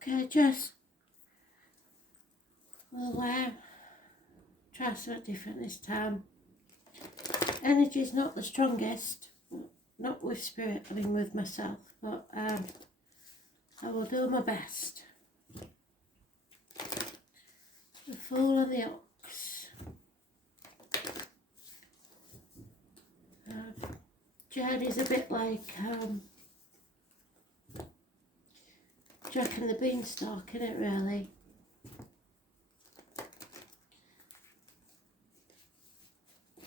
Okay, Jess. We'll try something different this time. Energy's not the strongest, not with spirit, I mean with myself, but I will do my best. The Fool and the Ox. Journey's a bit like Jack and the Beanstalk, isn't it, really?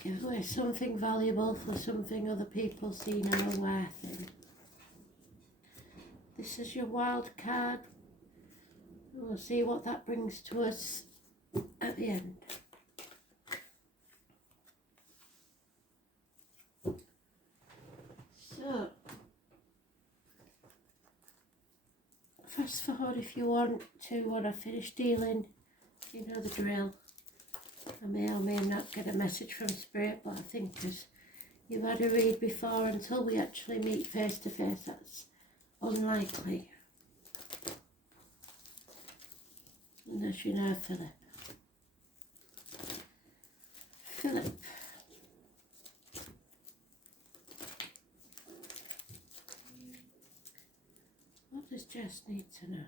Give away something valuable for something other people see now worth in. This is your wild card. We'll see what that brings to us at the end. So, fast forward if you want to when I finish dealing. You know the drill. I may or may not get a message from Spirit, but I think as you've had a read before, until we actually meet face to face, that's unlikely. Unless you know Philip. Philip. What does Jess need to know?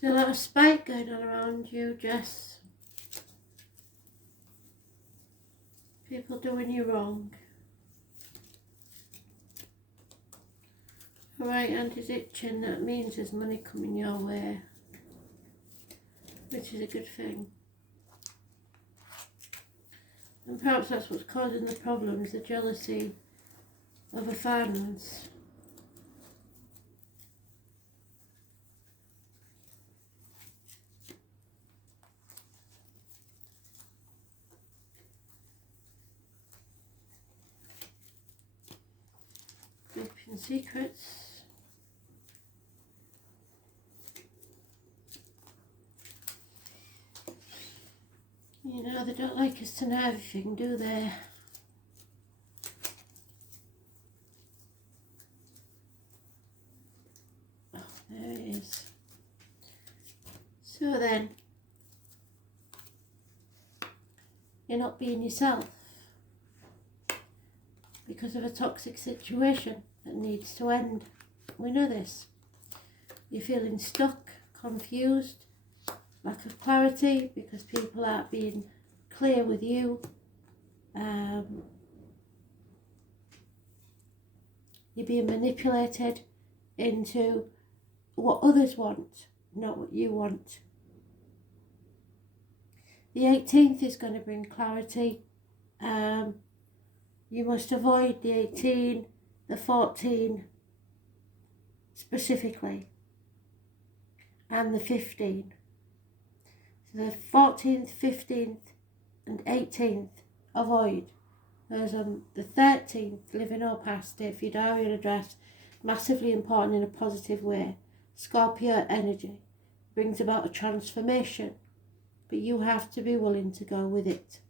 There's a lot of spite going on around you, Jess. People doing you wrong. Your right hand is itching, that means there's money coming your way, which is a good thing. And perhaps that's what's causing the problems, the jealousy of the fans. Keeping secrets. You know, they don't like us to know everything, do they? Oh, there it is. So then, you're not being yourself because of a toxic situation that needs to end. We know this. You're feeling stuck, confused, lack of clarity because people aren't being clear with you. You're being manipulated into what others want, not what you want. The 18th is going to bring clarity. You must avoid the 18, the 14 specifically, and the 15. So the 14th, 15th and 18th avoid. Whereas on the 13th, living or past it, for your diary and address, massively important in a positive way. Scorpio energy brings about a transformation. but you have to be willing to go with it.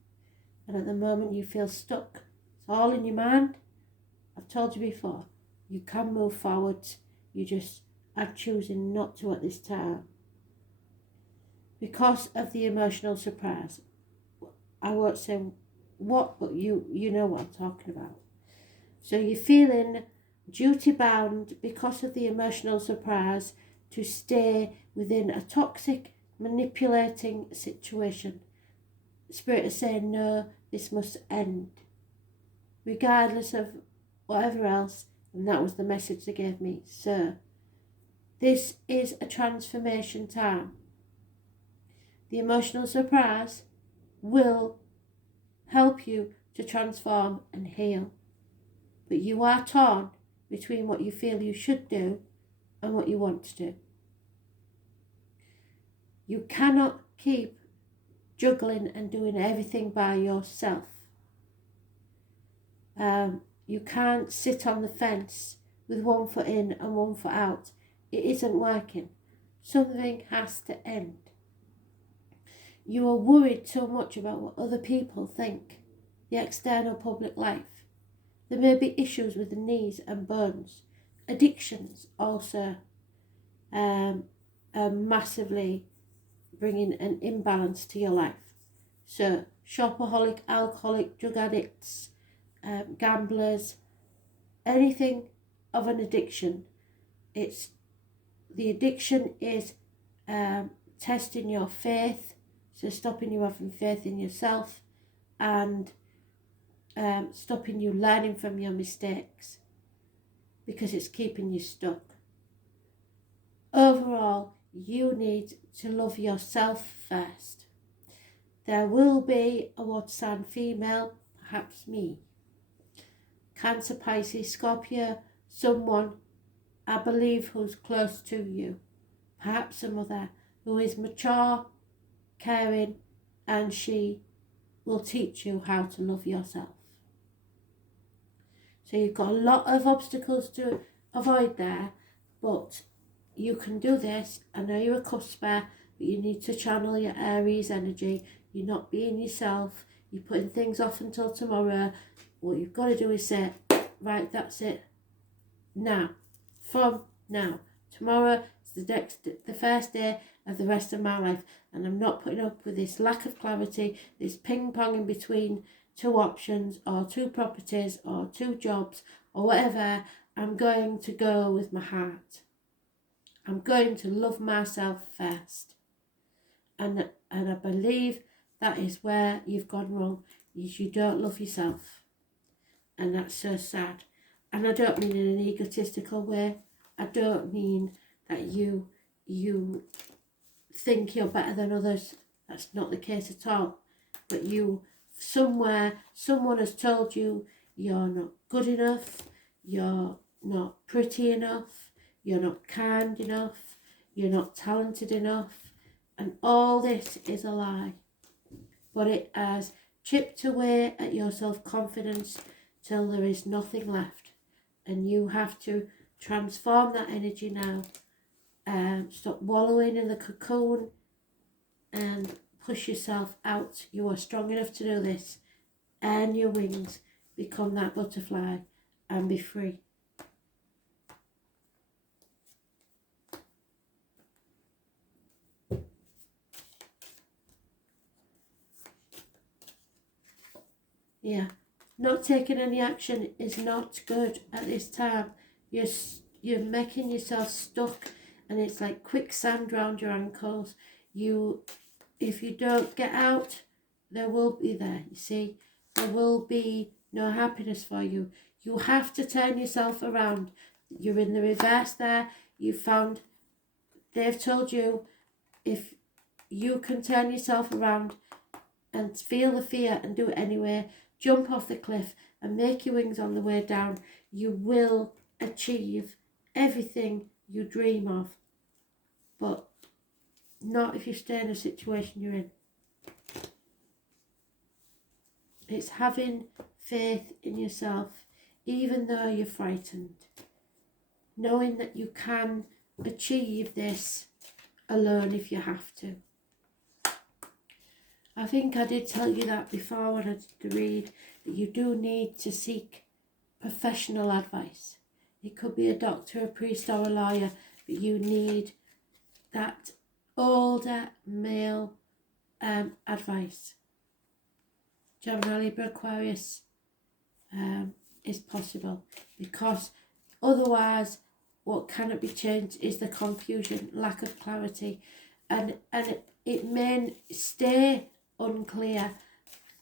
And at the moment you feel stuck, it's all in your mind. I've told you before, you can move forward. You just are choosing not to at this time. Because of the emotional surprise. I won't say what, but you know what I'm talking about. So you're feeling duty bound because of the emotional surprise to stay within a toxic, manipulating situation. Spirit is saying, no, this must end. Regardless of whatever else, and that was the message they gave me. So, this is a transformation time. The emotional surprise will help you to transform and heal. But you are torn between what you feel you should do and what you want to do. You cannot keep juggling and doing everything by yourself. You can't sit on the fence with one foot in and one foot out. It isn't working. Something has to end. You are worried so much about what other people think, the external public life. There may be issues with the knees and bones. Addictions also are massively bringing an imbalance to your life. So, shopaholic, alcoholic, drug addicts, gamblers, anything of an addiction. The addiction is testing your faith, so stopping you having faith in yourself and stopping you learning from your mistakes because it's keeping you stuck. Overall, you need to love yourself first. There will be a water sign female, perhaps me. Cancer, Pisces, Scorpio, someone I believe who's close to you. Perhaps a mother who is mature, caring, and she will teach you how to love yourself. So you've got a lot of obstacles to avoid there, but you can do this. I know you're a cusper, but you need to channel your Aries energy. You're not being yourself. You're putting things off until tomorrow. What you've got to do is say, right, that's it. Now. From now. Tomorrow is the first day of the rest of my life. And I'm not putting up with this lack of clarity, this ping-pong in between two options or two properties or two jobs or whatever. I'm going to go with my heart. I'm going to love myself first. And I believe that is where you've gone wrong, is you don't love yourself. And that's so sad. And I don't mean in an egotistical way. I don't mean that you think you're better than others. That's not the case at all. But someone has told you you're not good enough, you're not pretty enough, you're not kind enough, you're not talented enough. And all this is a lie. But it has chipped away at your self-confidence till there is nothing left. And you have to transform that energy now. Stop wallowing in the cocoon and push yourself out. You are strong enough to do this. Earn your wings. Become that butterfly and be free. Yeah. Not taking any action is not good at this time. You're making yourself stuck, and it's like quicksand around your ankles. If you don't get out, there will be there. You see, there will be no happiness for you. You have to turn yourself around. You're in the reverse there. They've told you if you can turn yourself around and feel the fear and do it anyway, jump off the cliff and make your wings on the way down, you will achieve everything you dream of. But not if you stay in a situation you're in. It's having faith in yourself, even though you're frightened. Knowing that you can achieve this alone if you have to. I think I did tell you that before when I did the read, that you do need to seek professional advice. It could be a doctor, a priest or a lawyer, but you need that older male advice. Gemini, Libra, Aquarius is possible, because otherwise what cannot be changed is the confusion, lack of clarity, and it may stay unclear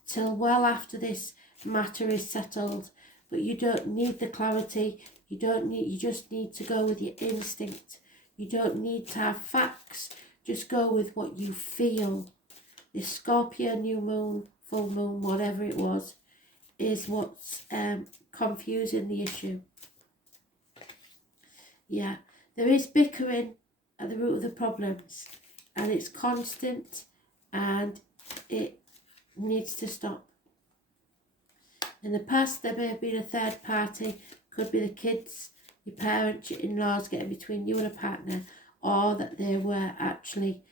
till well after this matter is settled. But you don't need the clarity. You just need to go with your instinct. You don't need to have facts. Just go with what you feel. This Scorpio new moon, full moon, whatever it was, is what's confusing the issue. Yeah, there is bickering at the root of the problems, and it's constant, and it needs to stop. In the past, there may have been a third party. Could be the kids, your parents, your in-laws getting between you and a partner, or that they were actually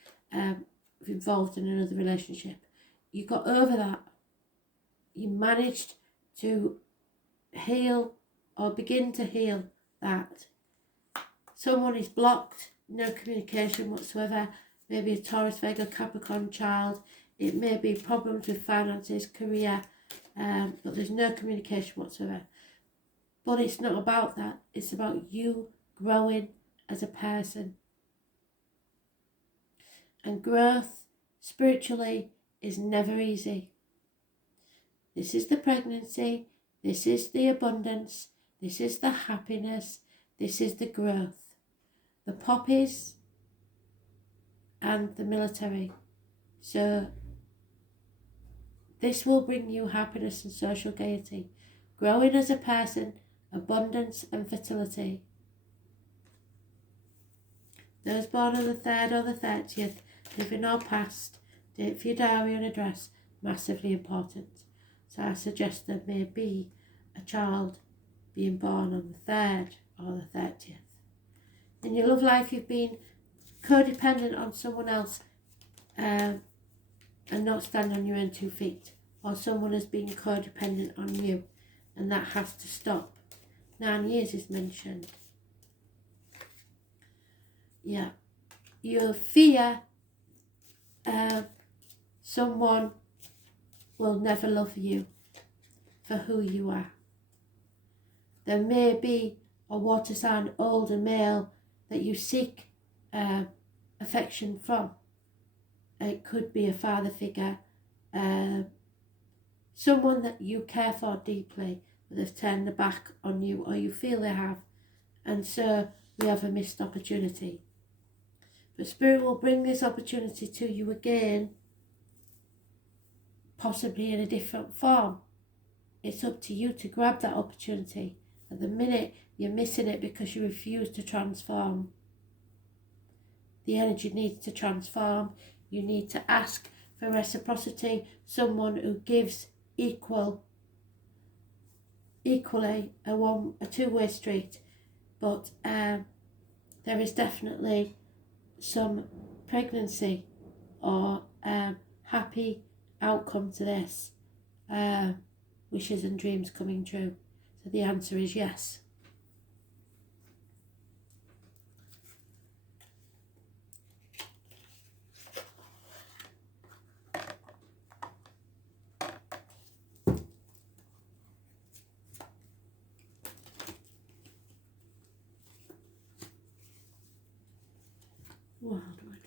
involved in another relationship. You got over that. You managed to heal or begin to heal that. Someone is blocked, no communication whatsoever. Maybe a Taurus, Virgo, Capricorn child. It may be problems with finances, career, but there's no communication whatsoever. But it's not about that. It's about you growing as a person. And growth spiritually is never easy. This is the pregnancy. This is the abundance. This is the happiness. This is the growth. The poppies and the military. So this will bring you happiness and social gaiety. Growing as a person, abundance and fertility. Those born on the 3rd or the 30th, living or past, date for your diary and address, massively important. So I suggest there may be a child being born on the 3rd or the 30th. In your love life, you've been codependent on someone else and not stand on your own 2 feet. Or someone has been codependent on you, and that has to stop. 9 years is mentioned. Yeah. You fear someone will never love you for who you are. There may be a water sign, older male, that you seek affection from. It could be a father figure, someone that you care for deeply, but they've turned their back on you, or you feel they have, and so we have a missed opportunity. But Spirit will bring this opportunity to you again, possibly in a different form. It's up to you to grab that opportunity. At the minute, you're missing it because you refuse to transform. The energy needs to transform. You need to ask for reciprocity, someone who gives equally a two-way street. But there is definitely some pregnancy or happy outcome to this. Wishes and dreams coming true. So the answer is yes. Wildwood.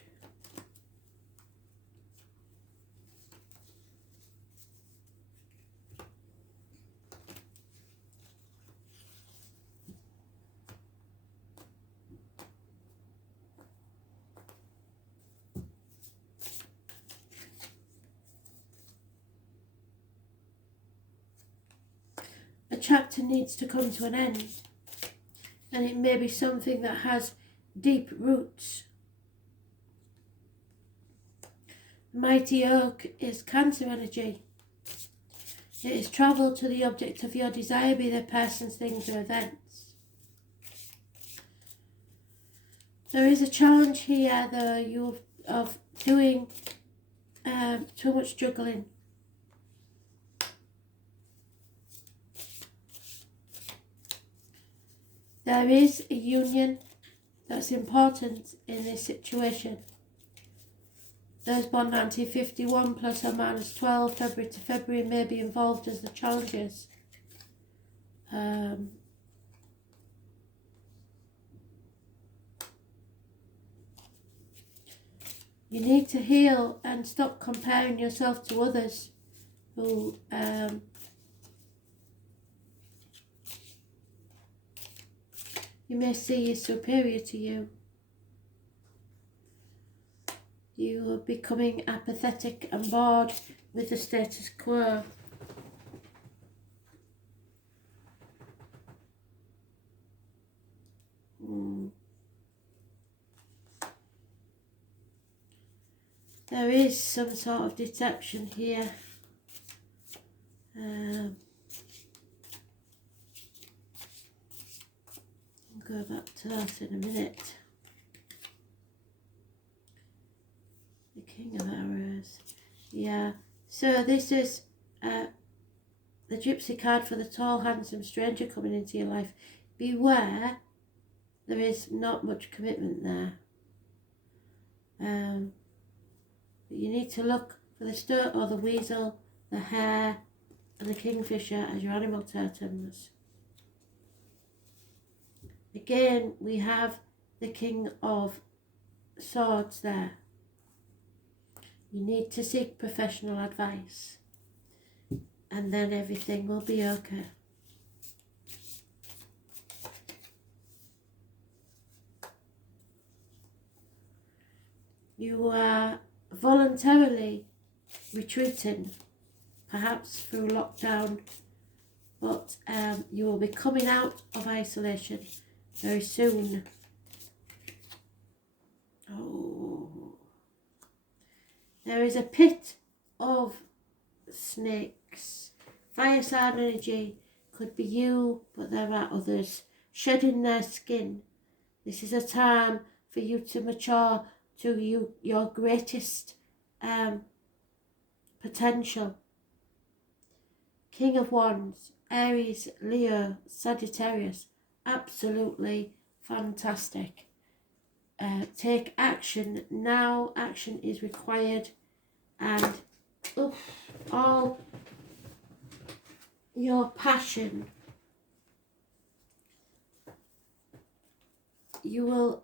A chapter needs to come to an end, and it may be something that has deep roots. Mighty Oak is Cancer energy. It is travel to the object of your desire, be they persons, things or events. There is a challenge here though, of doing too much juggling. There is a union that's important in this situation. Those born 1951 plus or minus 12, February to February, may be involved as the challenges. You need to heal and stop comparing yourself to others who you may see is superior to you. You are becoming apathetic and bored with the status quo. There is some sort of deception here. I'll go back to that in a minute. The King of Arrows. Yeah, so this is the Gypsy card for the tall, handsome stranger coming into your life. Beware, there is not much commitment there. But you need to look for the stoat or the weasel, the hare and the kingfisher as your animal totems. Again, we have the King of Swords there. You need to seek professional advice and then everything will be okay. You are voluntarily retreating, perhaps through lockdown, but you will be coming out of isolation very soon. Oh, there is a pit of snakes. Fire sign energy could be you, but there are others shedding their skin. This is a time for you to mature to your greatest potential. King of Wands, Aries, Leo, Sagittarius, absolutely fantastic. Take action now. Action is required, and all your passion, you will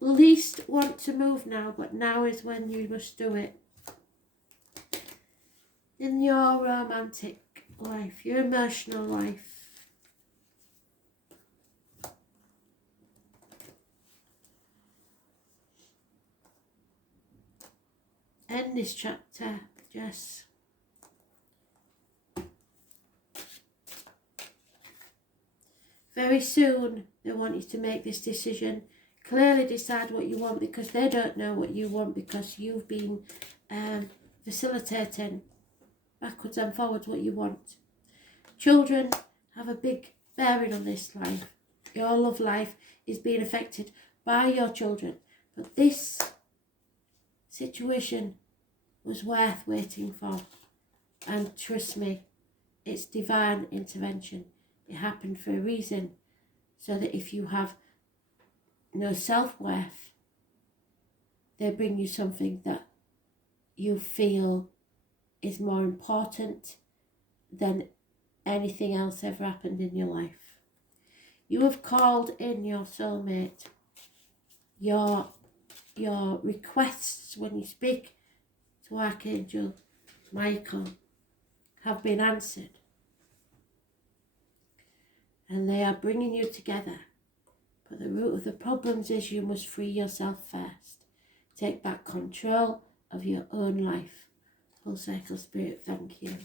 least want to move now, but now is when you must do it. In your romantic life, your emotional life, end this chapter, Jess. Very soon they want you to make this decision. Clearly decide what you want, because they don't know what you want, because you've been facilitating backwards and forwards what you want. Children have a big bearing on this life. Your love life is being affected by your children, but this situation was worth waiting for, and trust me, it's divine intervention. It happened for a reason, so that if you have no self-worth, they bring you something that you feel is more important than anything else ever happened in your life. You have called in your soulmate. Your requests when you speak to Archangel Michael have been answered, and they are bringing you together. But the root of the problems is you must free yourself first. Take back control of your own life. Full Circle Spirit, thank you.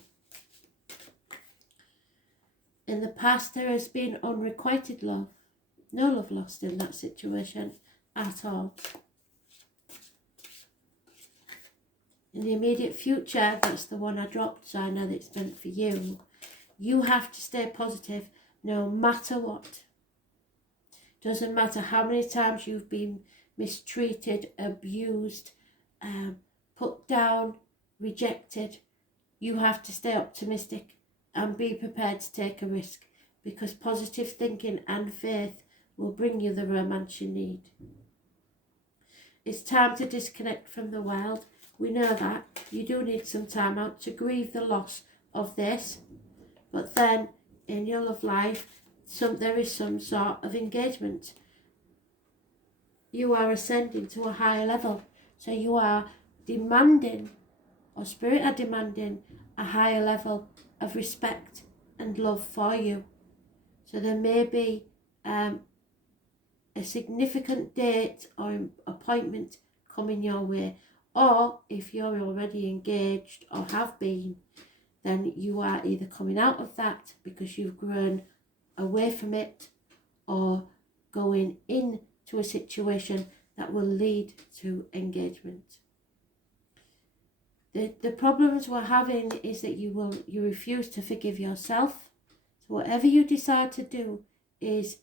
In the past there has been unrequited love. No love lost in that situation at all. In the immediate future, that's the one I dropped, so I know that it's meant for you. You have to stay positive no matter what. Doesn't matter how many times you've been mistreated, abused, put down, rejected, you have to stay optimistic and be prepared to take a risk, because positive thinking and faith will bring you the romance you need. It's time to disconnect from the world. We know that. You do need some time out to grieve the loss of this. But then, in your love life, there is some sort of engagement. You are ascending to a higher level. So you are demanding, or spirit are demanding, a higher level of respect and love for you. So there may be a significant date or appointment coming your way. Or if you're already engaged or have been, then you are either coming out of that because you've grown away from it, or going into a situation that will lead to engagement. The problems we're having is that you refuse to forgive yourself. So whatever you decide to do is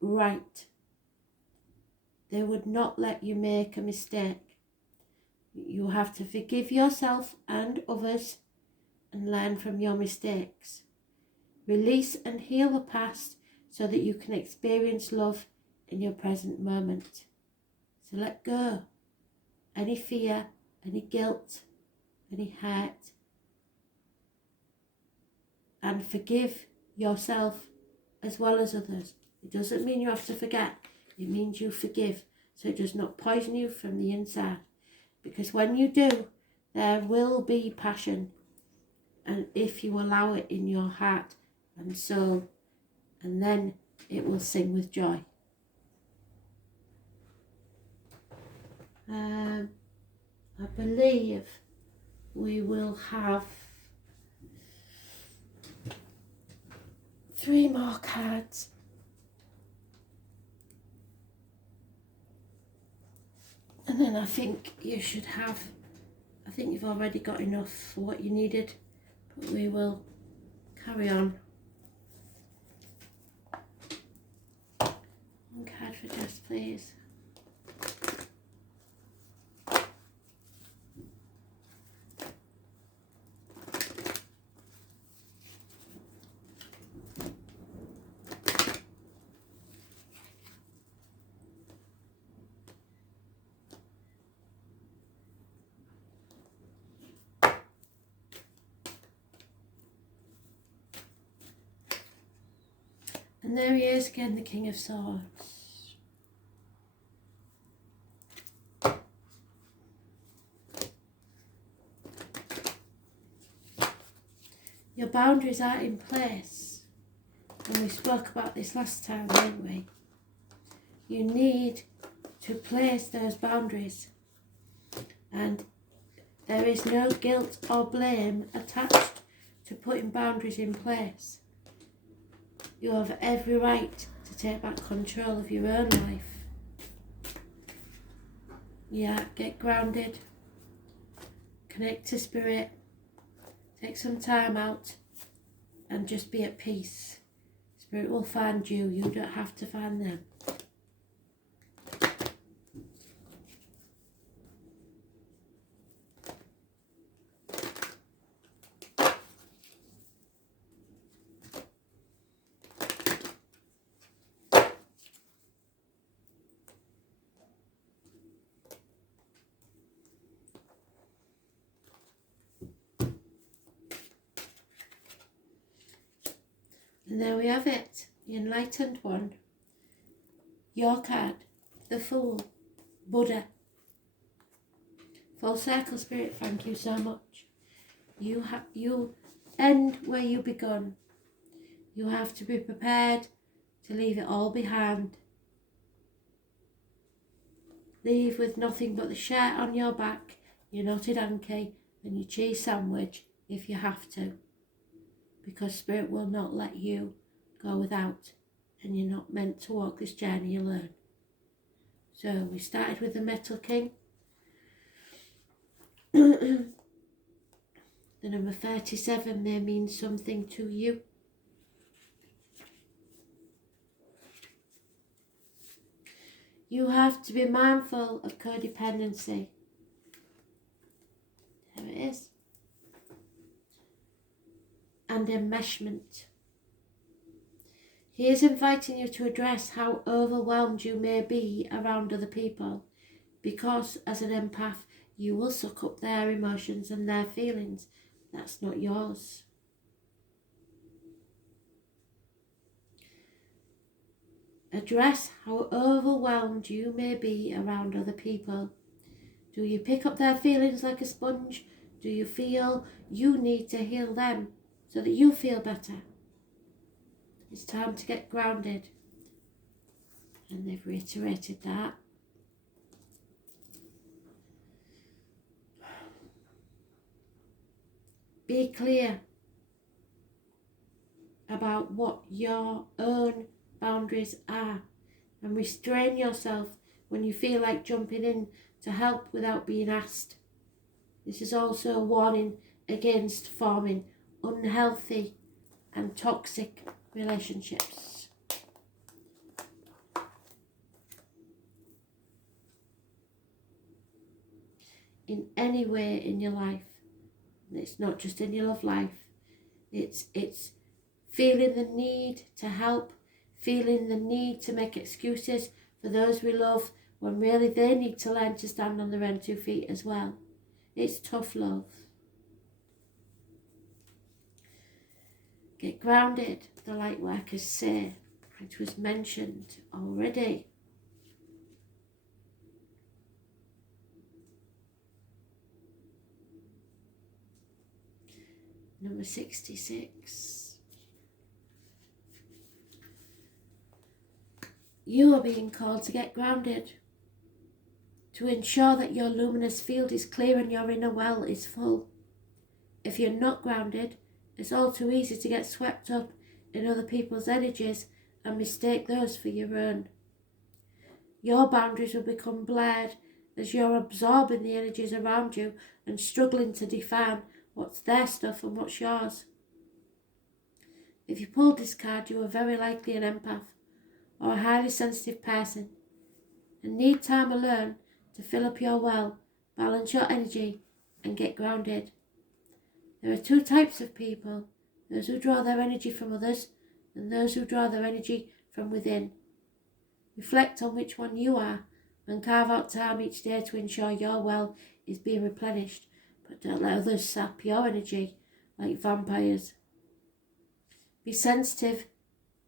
right. They would not let you make a mistake. You have to forgive yourself and others and learn from your mistakes. Release and heal the past so that you can experience love in your present moment. So let go. Any fear, any guilt, any hurt. And forgive yourself as well as others. It doesn't mean you have to forget. It means you forgive, so it does not poison you from the inside. Because when you do, there will be passion. And if you allow it in your heart and soul, and then it will sing with joy. I believe we will have 3 more cards. And then I think you've already got enough for what you needed, but we will carry on. 1 card for Jess, please. And there he is again, the King of Swords. Your boundaries are in place. And we spoke about this last time, didn't we? You need to place those boundaries. And there is no guilt or blame attached to putting boundaries in place. You have every right to take back control of your own life. Yeah, get grounded, connect to spirit, take some time out and just be at peace. Spirit will find you, you don't have to find them. And there we have it, the Enlightened One. Your card, the Fool, Buddha. Full Circle Spirit, thank you so much. You end where you begun. You have to be prepared to leave it all behind. Leave with nothing but the shirt on your back, your knotted hanky and your cheese sandwich if you have to. Because Spirit will not let you go without, and you're not meant to walk this journey alone. So we started with the Metal King. The number 37 may mean something to you. You have to be mindful of codependency. There it is. And enmeshment. He is inviting you to address how overwhelmed you may be around other people, because as an empath, you will suck up their emotions and their feelings. That's not yours. Address how overwhelmed you may be around other people. Do you pick up their feelings like a sponge? Do you feel you need to heal them so that you feel better? It's time to get grounded. And they've reiterated that. Be clear about what your own boundaries are, and restrain yourself when you feel like jumping in to help without being asked. This is also a warning against forming unhealthy and toxic relationships. In any way in your life, and it's not just in your love life, it's feeling the need to help, feeling the need to make excuses for those we love when really they need to learn to stand on their own 2 feet as well. It's tough love. Get grounded, the light workers say. It was mentioned already. Number 66. You are being called to get grounded, to ensure that your luminous field is clear and your inner well is full. If you're not grounded, it's all too easy to get swept up in other people's energies and mistake those for your own. Your boundaries will become blurred as you're absorbing the energies around you and struggling to define what's their stuff and what's yours. If you pulled this card, you are very likely an empath or a highly sensitive person and need time alone to fill up your well, balance your energy and get grounded. There are 2 types of people, those who draw their energy from others and those who draw their energy from within. Reflect on which one you are and carve out time each day to ensure your well is being replenished, but don't let others sap your energy like vampires. Be sensitive.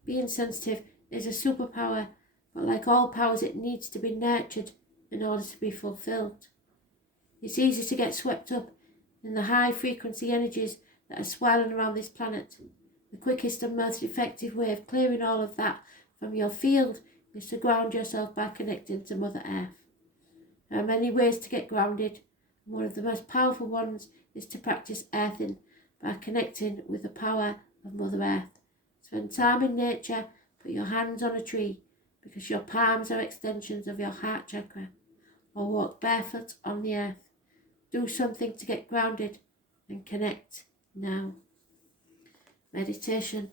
Being sensitive is a superpower, but like all powers it needs to be nurtured in order to be fulfilled. It's easy to get swept up in the high frequency energies that are swirling around this planet. The quickest and most effective way of clearing all of that from your field is to ground yourself by connecting to Mother Earth. There are many ways to get grounded, and one of the most powerful ones is to practice earthing by connecting with the power of Mother Earth. Spend time in nature, put your hands on a tree, because your palms are extensions of your heart chakra, or walk barefoot on the earth. Do something to get grounded and connect now. Meditation.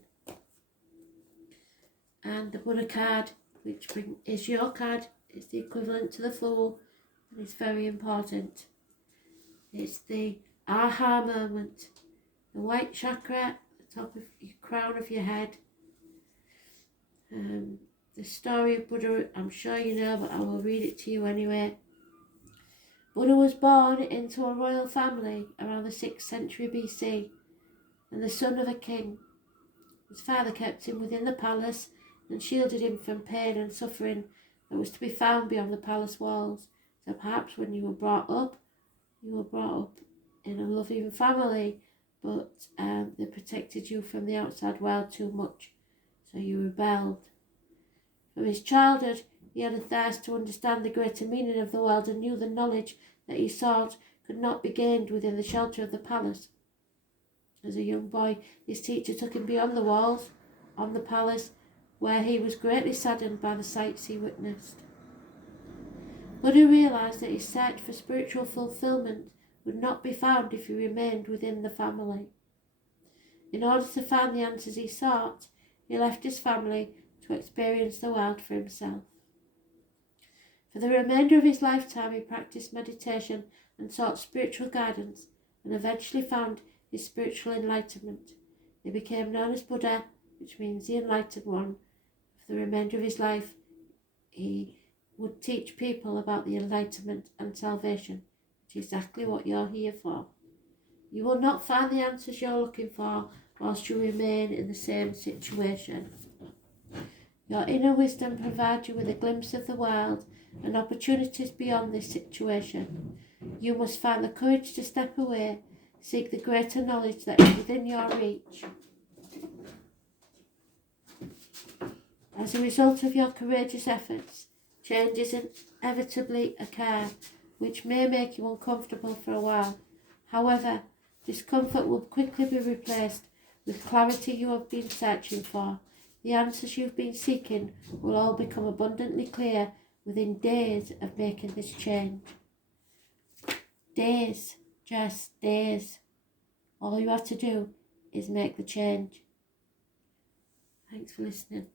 And the Buddha card, which is your card, is the equivalent to the Fool, and it's very important. It's the aha moment. The white chakra at the top of your crown of your head. The story of Buddha, I'm sure you know, but I will read it to you anyway. Buddha was born into a royal family around the 6th century BC and the son of a king. His father kept him within the palace and shielded him from pain and suffering that was to be found beyond the palace walls. So perhaps when you were brought up in a loving family, but they protected you from the outside world too much, so you rebelled. From his childhood, he had a thirst to understand the greater meaning of the world and knew the knowledge that he sought could not be gained within the shelter of the palace. As a young boy, his teacher took him beyond the walls, on the palace, where he was greatly saddened by the sights he witnessed. Buddha realised that his search for spiritual fulfilment would not be found if he remained within the family. In order to find the answers he sought, he left his family to experience the world for himself. For the remainder of his lifetime, he practiced meditation and sought spiritual guidance and eventually found his spiritual enlightenment. He became known as Buddha, which means the enlightened one. For the remainder of his life, he would teach people about the enlightenment and salvation, which is exactly what you're here for. You will not find the answers you're looking for whilst you remain in the same situation. Your inner wisdom provides you with a glimpse of the world and opportunities beyond this situation. You must find the courage to step away, seek the greater knowledge that is within your reach. As a result of your courageous efforts, changes inevitably occur, which may make you uncomfortable for a while. However, discomfort will quickly be replaced with clarity you have been searching for. The answers you've been seeking will all become abundantly clear within days of making this change. Days, just days. All you have to do is make the change. Thanks for listening.